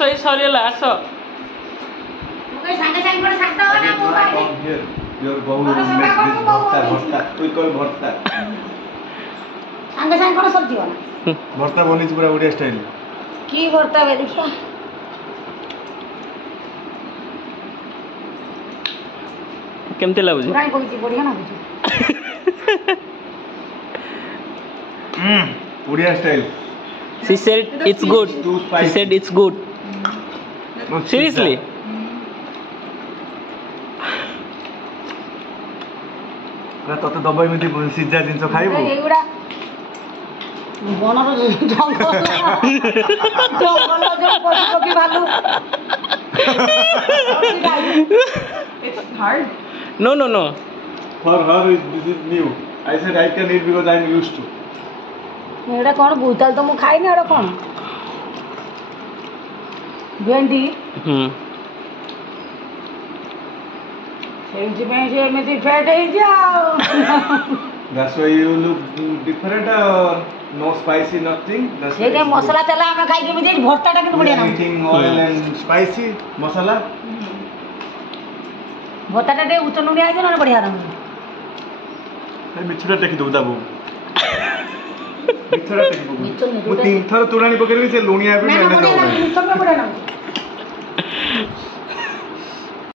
सही सरीला आस मुके संगे संगे पर सकता हो ना मोबाइल योर बहु मेक दिस भर्ता भर्ता तुई कह भर्ता संगे संगे पर सब जीवन भर्ता बनिच पूरा ओडिया स्टाइल की भर्ता बेदिका केमते लागुଛି पुरानी बोलती बढ़िया ना बुझी Odia style she said it's good she said it's good seriously ना तो दबाई में सिजा जिंस खाइबो एगुडा बनर जंगल जंगल जो पशु पक्षी भालू It's hard. no no no for her this is new I said I can eat because I am used to एडा कोन बुझताल तो मु खाइनी एडा कोन भेंडी सेमती में से एमती फैट है जाओ that's why you look different no spicy nothing that's ये जे मसाला चला हम खाइ के में भरता टा के बढ़िया ना eating oil and spicy masala भरता टा दे उचनुनी आइ ना बढ़िया ना ए मिछुरा टेकी दउ दाबू मिछुरा टेकी दउ मु तीन थर तुरानी पकरबी से लुणिया पे ना मैंने बढ़िया ना दउ मिचन में बढ़िया ना